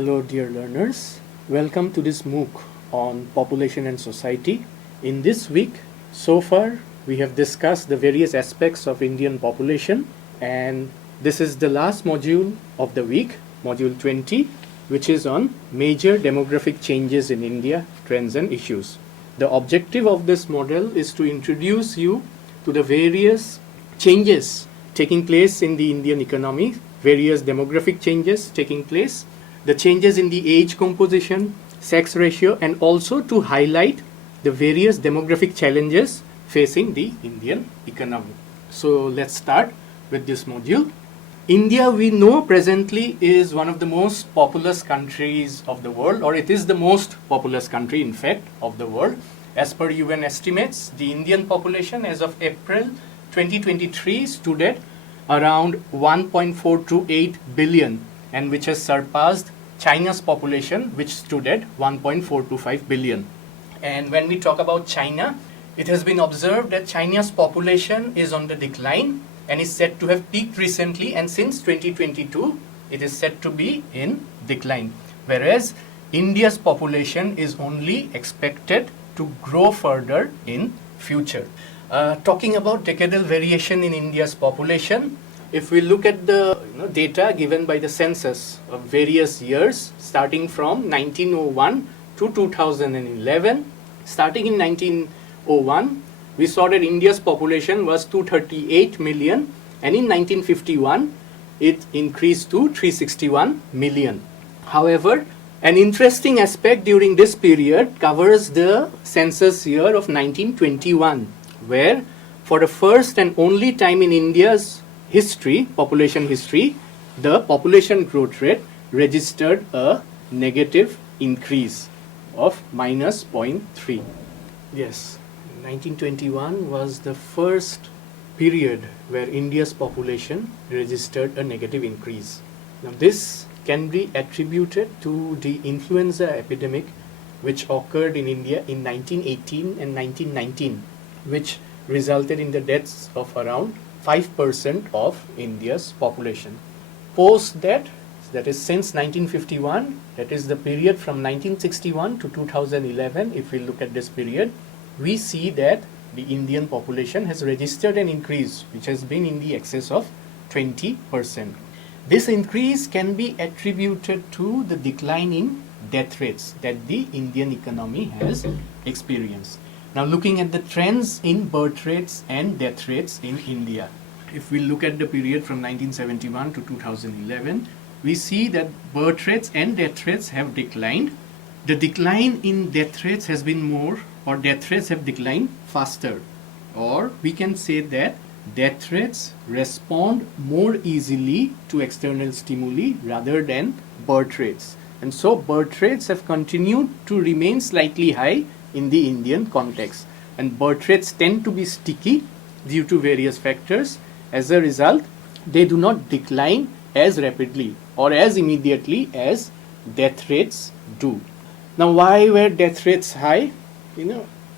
Hello dear learners, welcome to this MOOC on population and society. In this week, so far we have discussed the various aspects of Indian population, and this is the last module of the week, module 20, which is on major demographic changes in India, trends and issues. The objective of this model is to introduce you to the various changes taking place in the Indian economy, various demographic changes taking place, the changes in the age composition, sex ratio, and also to highlight the various demographic challenges facing the Indian economy. So let's start with this module. India, we know presently, is one of the most populous countries of the world, or it is the most populous country, in fact, of the world. As per UN estimates, the Indian population as of April 2023 stood at around 1.428 billion, and which has surpassed China's population, which stood at 1.425 billion. And when we talk about China, it has been observed that China's population is on the decline and is said to have peaked recently, and since 2022 it is said to be in decline, whereas India's population is only expected to grow further in future. Talking about decadal variation in India's population, if we look at the data given by the census of various years starting from 1901 to 2011, starting in 1901, we saw that India's population was 238 million, and in 1951 it increased to 361 million. However, an interesting aspect during this period covers the census year of 1921, where for the first and only time in India's history, population history, the population growth rate registered a negative increase of minus 0.3. Yes, 1921 was the first period where India's population registered a negative increase. Now this can be attributed to the influenza epidemic which occurred in India in 1918 and 1919, which resulted in the deaths of around 5% of India's population. Post that is since 1951, that is the period from 1961 to 2011, if we look at this period, we see that the Indian population has registered an increase which has been in the excess of 20%. This increase can be attributed to the decline in death rates that the Indian economy has experienced. Now looking at the trends in birth rates and death rates in India, if we look at the period from 1971 to 2011, we see that birth rates and death rates have declined. The decline in death rates has been more, or death rates have declined faster, or we can say that death rates respond more easily to external stimuli rather than birth rates. And so birth rates have continued to remain slightly high in the Indian context, and birth rates tend to be sticky due to various factors. As a result, they do not decline as rapidly or as immediately as death rates do. Now why were death rates high?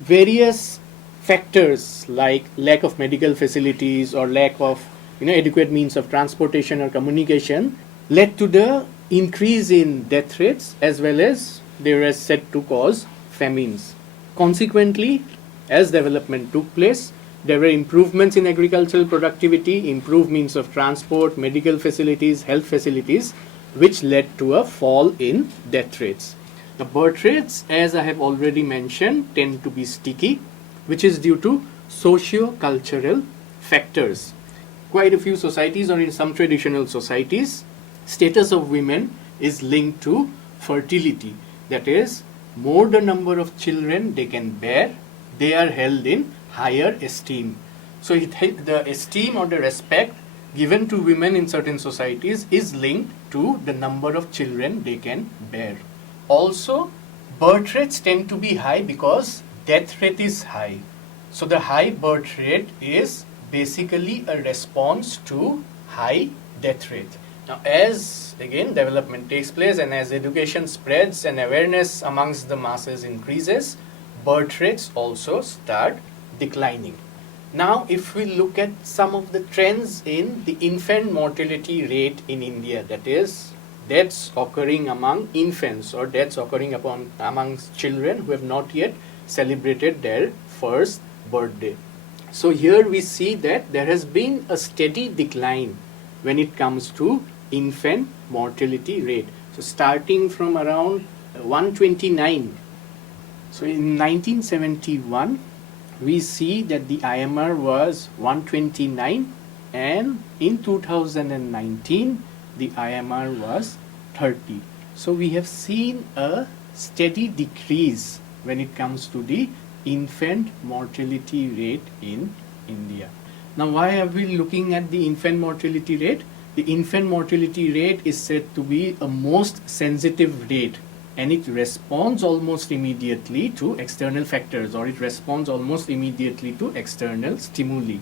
Various factors like lack of medical facilities or lack of adequate means of transportation or communication led to the increase in death rates, as well as they were said to cause famines. Consequently, as development took place, there were improvements in agricultural productivity, improved means of transport, medical facilities, health facilities, which led to a fall in death rates. The birth rates, as I have already mentioned, tend to be sticky, which is due to socio-cultural factors. Quite a few societies, or in some traditional societies, status of women is linked to fertility. That is, more the number of children they can bear, they are held in higher esteem. So the esteem or the respect given to women in certain societies is linked to the number of children they can bear. Also, birth rates tend to be high because death rate is high. So the high birth rate is basically a response to high death rate. Now as again development takes place and as education spreads and awareness amongst the masses increases, birth rates also start declining. Now if we look at some of the trends in the infant mortality rate in India, that is deaths occurring among infants or deaths occurring amongst children who have not yet celebrated their first birthday. So here we see that there has been a steady decline when it comes to infant mortality rate. So starting from around 129. So in 1971, we see that the IMR was 129, and in 2019, the IMR was 30. So we have seen a steady decrease when it comes to the infant mortality rate in India. Now, why are we looking at the infant mortality rate? The infant mortality rate is said to be a most sensitive rate, and it responds almost immediately to external factors, or it responds almost immediately to external stimuli.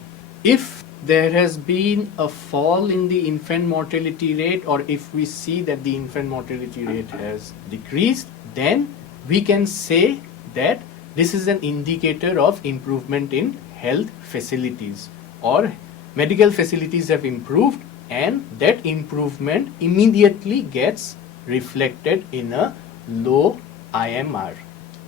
If there has been a fall in the infant mortality rate, or if we see that the infant mortality rate has decreased, then we can say that this is an indicator of improvement in health facilities, or medical facilities have improved, and that improvement immediately gets reflected in a low IMR.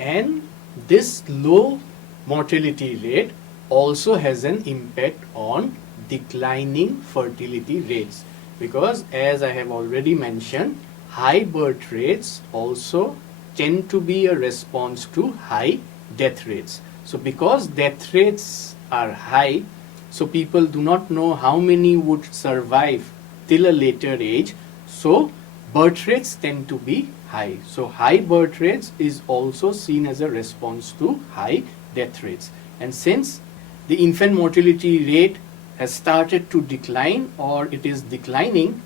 And this low mortality rate also has an impact on declining fertility rates, because as I have already mentioned, high birth rates also tend to be a response to high death rates. So because death rates are high, so people do not know how many would survive till a later age, so birth rates tend to be high. So high birth rates is also seen as a response to high death rates. And since the infant mortality rate has started to decline, or it is declining,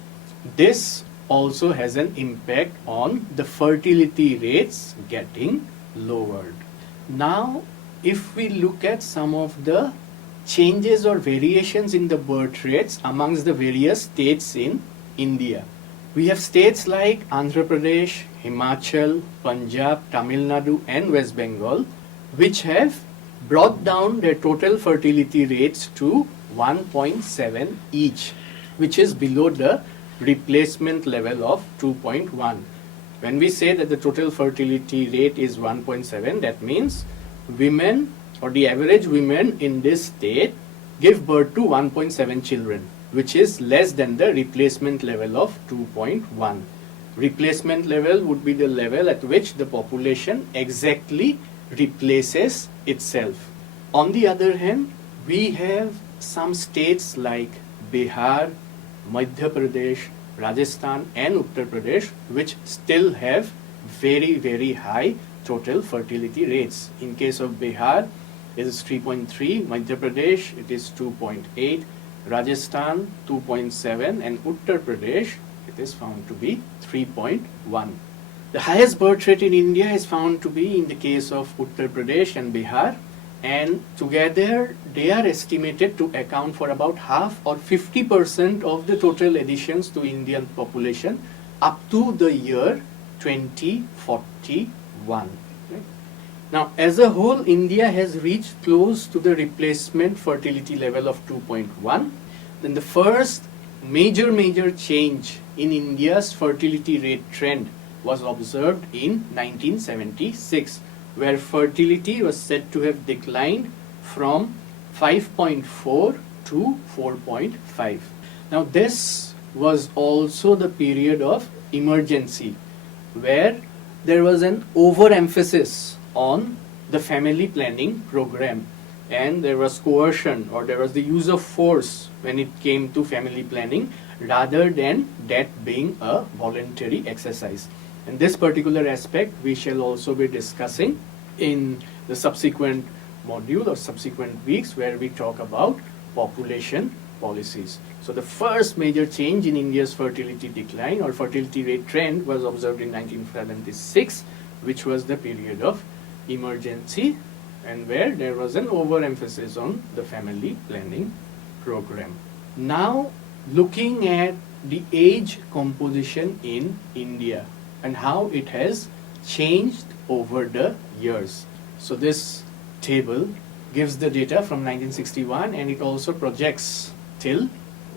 this also has an impact on the fertility rates getting lowered. Now, if we look at some of the changes or variations in the birth rates amongst the various states in India, we have states like Andhra Pradesh, Himachal, Punjab, Tamil Nadu, and West Bengal, which have brought down their total fertility rates to 1.7 each, which is below the replacement level of 2.1. When we say that the total fertility rate is 1.7, that means women, or the average women in this state, give birth to 1.7 children, which is less than the replacement level of 2.1. Replacement level would be the level at which the population exactly replaces itself. On the other hand, we have some states like Bihar, Madhya Pradesh, Rajasthan, and Uttar Pradesh, which still have very, very high total fertility rates. In case of Bihar, it is 3.3, Madhya Pradesh, it is 2.8, Rajasthan 2.7, and Uttar Pradesh, it is found to be 3.1. The highest birth rate in India is found to be in the case of Uttar Pradesh and Bihar, and together they are estimated to account for about half or 50% of the total additions to Indian population up to the year 2041. Right? Now, as a whole, India has reached close to the replacement fertility level of 2.1. Then the first major change in India's fertility rate trend was observed in 1976, where fertility was said to have declined from 5.4 to 4.5. Now, this was also the period of emergency, where there was an overemphasis on the family planning program, and there was coercion, or there was the use of force when it came to family planning, rather than that being a voluntary exercise. And this particular aspect we shall also be discussing in the subsequent module or subsequent weeks, where we talk about population policies. So the first major change in India's fertility decline or fertility rate trend was observed in 1976, which was the period of emergency, and where there was an overemphasis on the family planning program. Now, looking at the age composition in India and how it has changed over the years. So this table gives the data from 1961, and it also projects till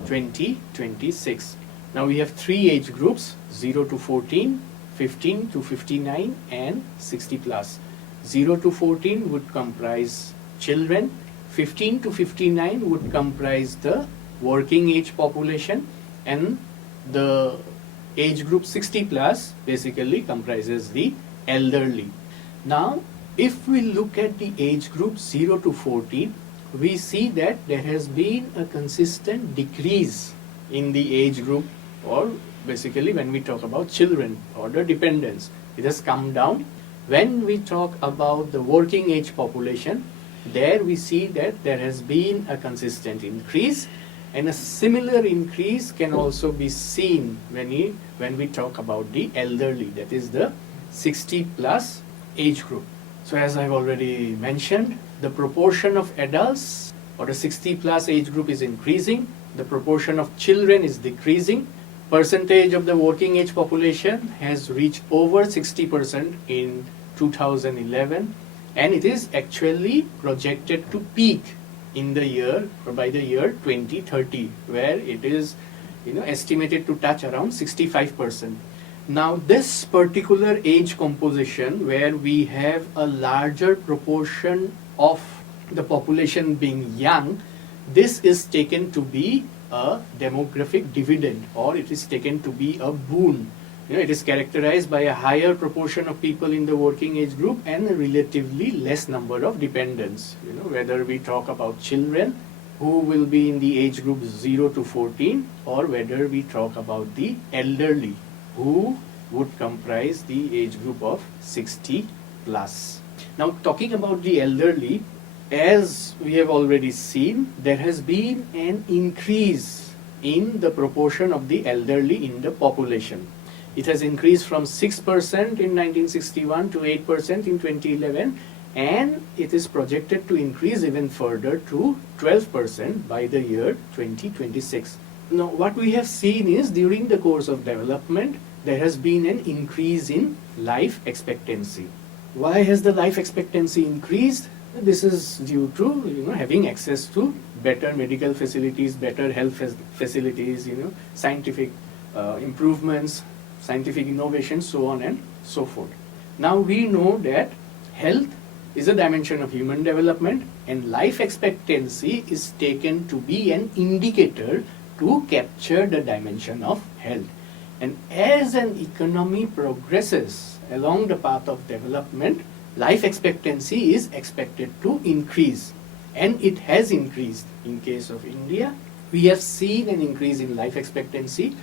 2026. Now we have three age groups: 0 to 14, 15 to 59, and 60 plus. 0 to 14 would comprise children, 15 to 59 would comprise the working age population, and the age group 60 plus basically comprises the elderly. Now, if we look at the age group 0 to 14, we see that there has been a consistent decrease in the age group, or basically when we talk about children or the dependents, it has come down. When we talk about the working age population, there we see that there has been a consistent increase, and a similar increase can also be seen when we talk about the elderly, that is the 60 plus age group. So as I've already mentioned, the proportion of adults or the 60 plus age group is increasing, the proportion of children is decreasing. Percentage of the working age population has reached over 60% in 2011, and it is actually projected to peak in the year or by the year 2030, where it is estimated to touch around 65%. Now this particular age composition, where we have a larger proportion of the population being young, this is taken to be a demographic dividend, or it is taken to be a boon. It is characterized by a higher proportion of people in the working age group and a relatively less number of dependents. Whether we talk about children who will be in the age group 0 to 14, or whether we talk about the elderly who would comprise the age group of 60 plus. Now, talking about the elderly, as we have already seen, there has been an increase in the proportion of the elderly in the population. It has increased from 6% in 1961 to 8% in 2011, and it is projected to increase even further to 12% by the year 2026. Now, what we have seen is during the course of development, there has been an increase in life expectancy. Why has the life expectancy increased? This is due to having access to better medical facilities, better health facilities, scientific improvements, scientific innovation, so on and so forth. Now we know that health is a dimension of human development, and life expectancy is taken to be an indicator to capture the dimension of health. And as an economy progresses along the path of development, life expectancy is expected to increase, and it has increased. In case of India, we have seen an increase in life expectancy,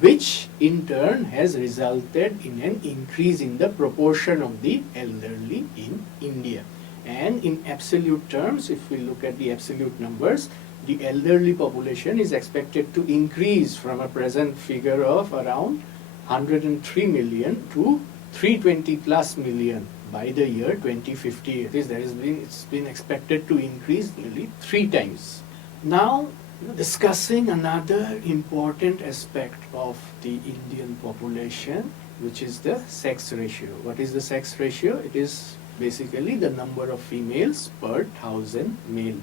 which in turn has resulted in an increase in the proportion of the elderly in India. And in absolute terms, if we look at the absolute numbers, the elderly population is expected to increase from a present figure of around 103 million to 320 plus million by the year 2050. It's been expected to increase nearly 3 times. Now, discussing another important aspect of the Indian population, which is the sex ratio. What is the sex ratio? It is basically the number of females per 1,000 male.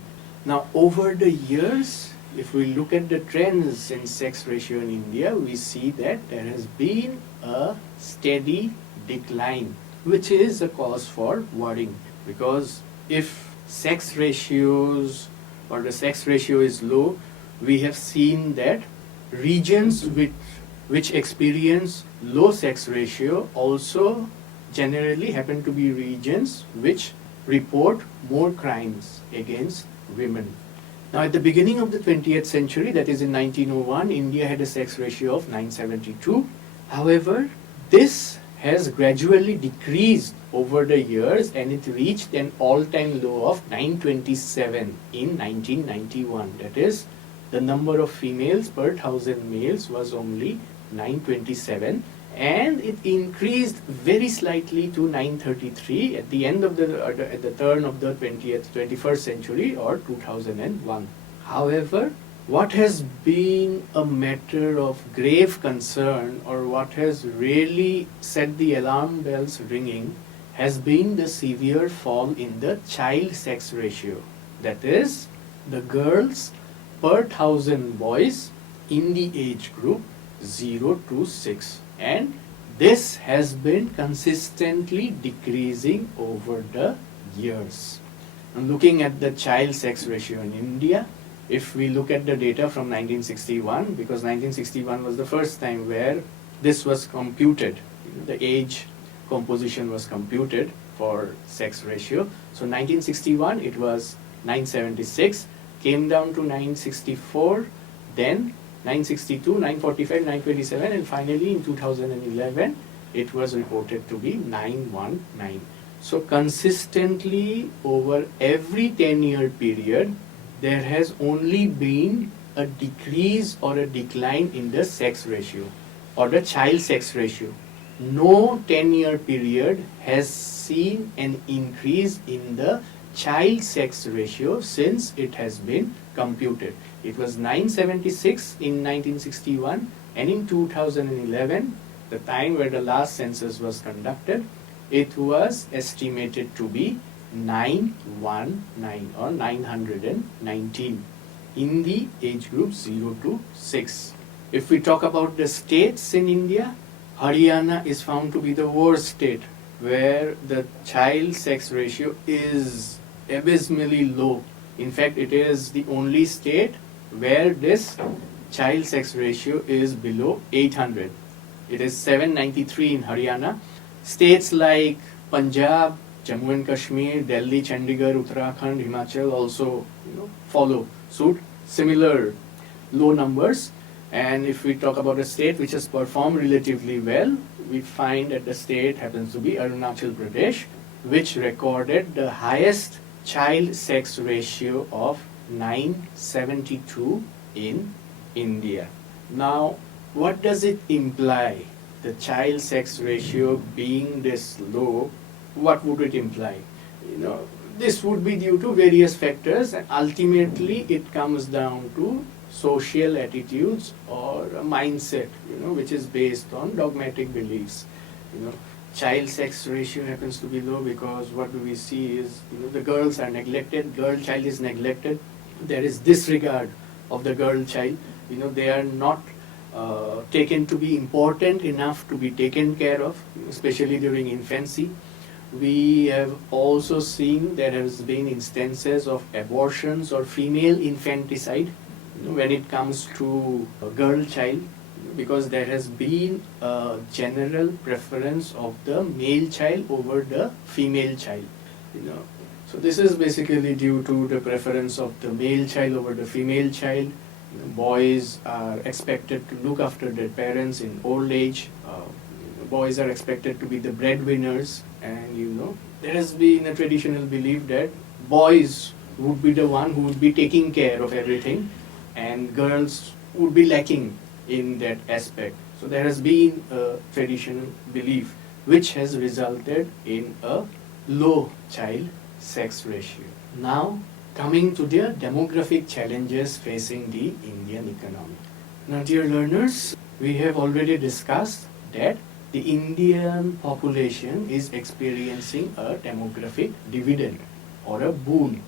Now, over the years, if we look at the trends in sex ratio in India, we see that there has been a steady decline, which is a cause for worrying, because if sex ratios or the sex ratio is low, we have seen that regions which experience low sex ratio also generally happen to be regions which report more crimes against women. Now, at the beginning of the 20th century, that is in 1901, India had a sex ratio of 972. However, this has gradually decreased over the years, and it reached an all-time low of 927 in 1991. That is, the number of females per 1,000 males was only 927, and it increased very slightly to 933 at the end of at the turn of the 21st century, or 2001. However, what has been a matter of grave concern, or what has really set the alarm bells ringing, has been the severe fall in the child sex ratio. That is, the girls per 1,000 boys in the age group 0 to 6, and this has been consistently decreasing over the years. And looking at the child sex ratio in India, if we look at the data from 1961, because 1961 was the first time where this was computed, the age composition was computed for sex ratio. So 1961 it was 976, came down to 964, then 962, 945, 927, and finally in 2011 it was reported to be 919. So consistently over every 10-year period, there has only been a decrease or a decline in the sex ratio or the child sex ratio. No 10-year period has seen an increase in the child sex ratio since it has been computed. It was 976 in 1961, and in 2011, the time where the last census was conducted, it was estimated to be 919 or 919 in the age group 0 to 6. If we talk about the states in India, Haryana is found to be the worst state, where the child sex ratio is abysmally low. In fact, it is the only state where this child sex ratio is below 800. It is 793 in Haryana. States like Punjab, Jammu and Kashmir, Delhi, Chandigarh, Uttarakhand, Himachal also follow suit, similar low numbers. And if we talk about a state which has performed relatively well, we find that the state happens to be Arunachal Pradesh, which recorded the highest child sex ratio of 972 in India. Now, what does it imply? The child sex ratio being this low, what would it imply? This would be due to various factors, and ultimately it comes down to social attitudes or a mindset, which is based on dogmatic beliefs. Child sex ratio happens to be low because what do we see is, the girls are neglected, girl child is neglected, there is disregard of the girl child, they are not taken to be important enough to be taken care of, especially during infancy. We have also seen there has been instances of abortions or female infanticide when it comes to a girl child, because there has been a general preference of the male child over the female child. So this is basically due to the preference of the male child over the female child. Boys are expected to look after their parents in old age. Boys are expected to be the breadwinners, and there has been a traditional belief that boys would be the one who would be taking care of everything, and girls would be lacking in that aspect. So there has been a traditional belief which has resulted in a low child sex ratio. Now, coming to the demographic challenges facing the Indian economy. Now, dear learners, we have already discussed that the Indian population is experiencing a demographic dividend or a boom.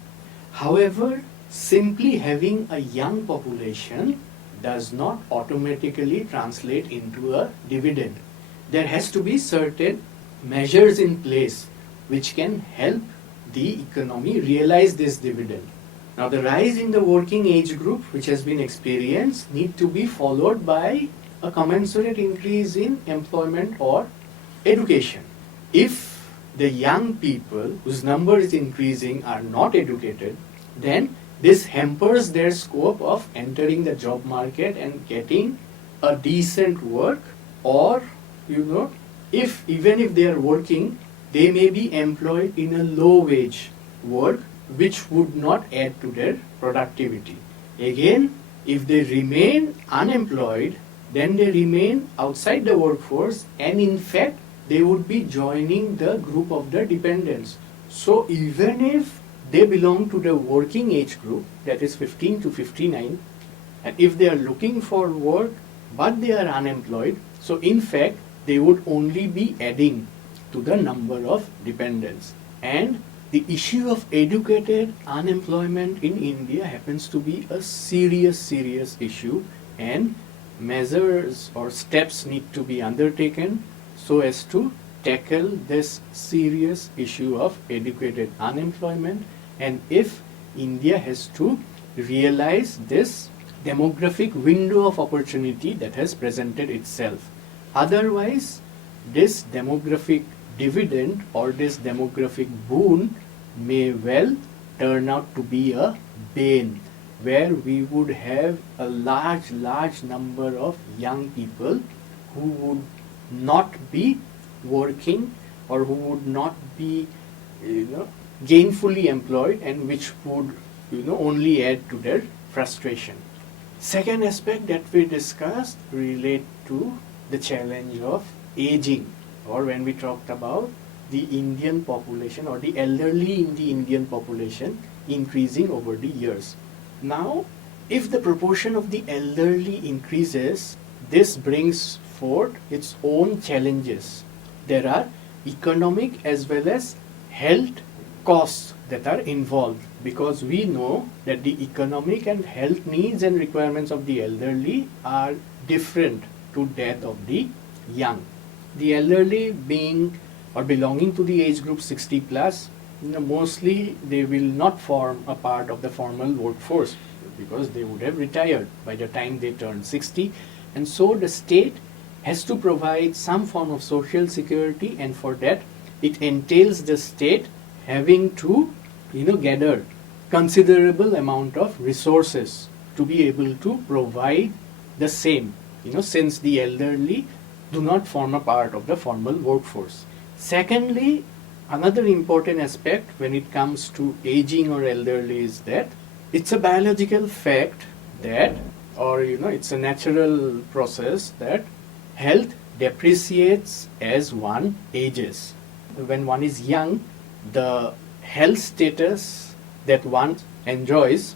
However, simply having a young population does not automatically translate into a dividend. There has to be certain measures in place which can help the economy realize this dividend. Now, the rise in the working age group which has been experienced need to be followed by a commensurate increase in employment or education. If the young people whose number is increasing are not educated, then this hampers their scope of entering the job market and getting a decent work, or even if they are working, they may be employed in a low wage work which would not add to their productivity. Again, if they remain unemployed, then they remain outside the workforce, and in fact they would be joining the group of the dependents. So even if they belong to the working age group, that is 15 to 59, and if they are looking for work but they are unemployed, so in fact they would only be adding to the number of dependents. And the issue of educated unemployment in India happens to be a serious issue, and measures or steps need to be undertaken so as to tackle this serious issue of educated unemployment, and if India has to realize this demographic window of opportunity that has presented itself. Otherwise, this demographic dividend or this demographic boon may well turn out to be a bane, where we would have a large number of young people who would not be working or who would not be gainfully employed, and which would only add to their frustration. Second aspect that we discussed relate to the challenge of aging, or when we talked about the Indian population or the elderly in the Indian population increasing over the years. Now, if the proportion of the elderly increases, this brings forth its own challenges. There are economic as well as health costs that are involved, because we know that the economic and health needs and requirements of the elderly are different to that of the young. The elderly being or belonging to the age group 60 plus, mostly they will not form a part of the formal workforce because they would have retired by the time they turn 60, and so the state has to provide some form of social security, and for that it entails the state having to gather considerable amount of resources to be able to provide the same, since the elderly do not form a part of the formal workforce. Secondly, another important aspect when it comes to aging or elderly is that it's a biological fact that, or it's a natural process that health depreciates as one ages. When one is young, the health status that one enjoys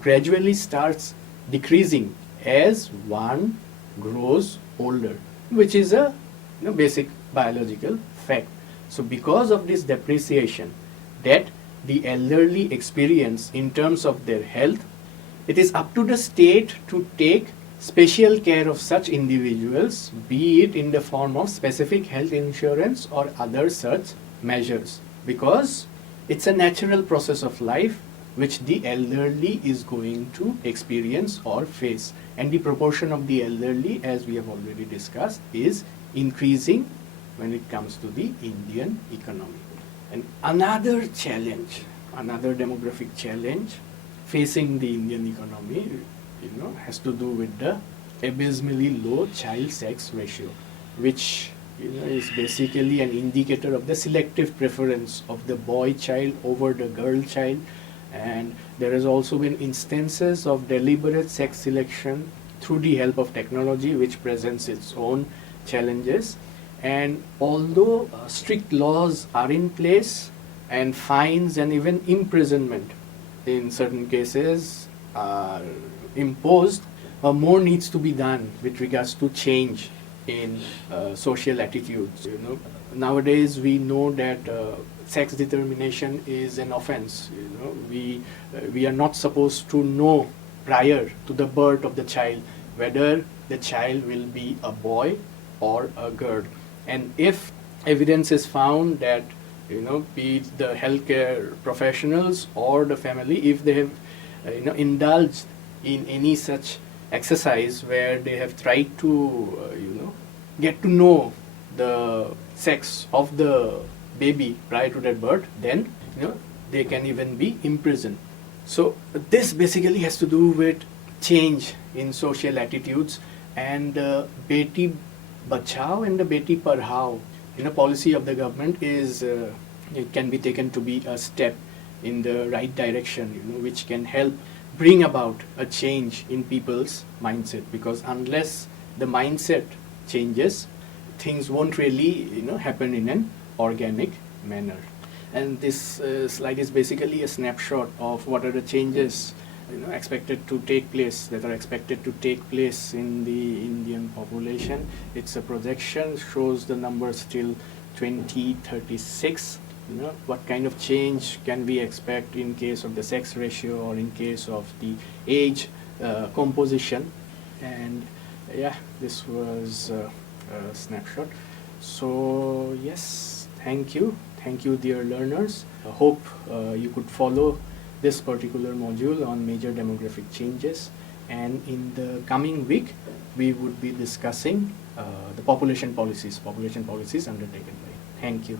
gradually starts decreasing as one grows older, which is a basic biological fact. So because of this depreciation that the elderly experience in terms of their health, it is up to the state to take special care of such individuals, be it in the form of specific health insurance or other such measures, because it's a natural process of life which the elderly is going to experience or face, and the proportion of the elderly, as we have already discussed, is increasing when it comes to the Indian economy. And another challenge, another demographic challenge facing the Indian economy, has to do with the abysmally low child sex ratio, which is basically an indicator of the selective preference of the boy child over the girl child. And there has also been instances of deliberate sex selection through the help of technology, which presents its own challenges. And although strict laws are in place and fines and even imprisonment in certain cases are imposed, more needs to be done with regards to change in social attitudes. Nowadays we know that sex determination is an offense. We are not supposed to know prior to the birth of the child whether the child will be a boy or a girl. And if evidence is found that be it the healthcare professionals or the family, if they have indulged in any such exercise where they have tried to get to know the sex of the baby prior to their birth, then they can even be imprisoned. So this basically has to do with change in social attitudes, and Beti Bachao and the Beti Padhao policy of the government is it can be taken to be a step in the right direction, which can help bring about a change in people's mindset, because unless the mindset changes, things won't really happen in an organic manner. And this slide is basically a snapshot of what are the changes expected to take place, that are expected to take place in the Indian population. It's a projection, shows the numbers till 2036. What kind of change can we expect in case of the sex ratio or in case of the age composition. And yeah, this was a snapshot. So yes, thank you, dear learners. I hope you could follow this particular module on major demographic changes, and in the coming week we would be discussing the population policies undertaken by. Thank you.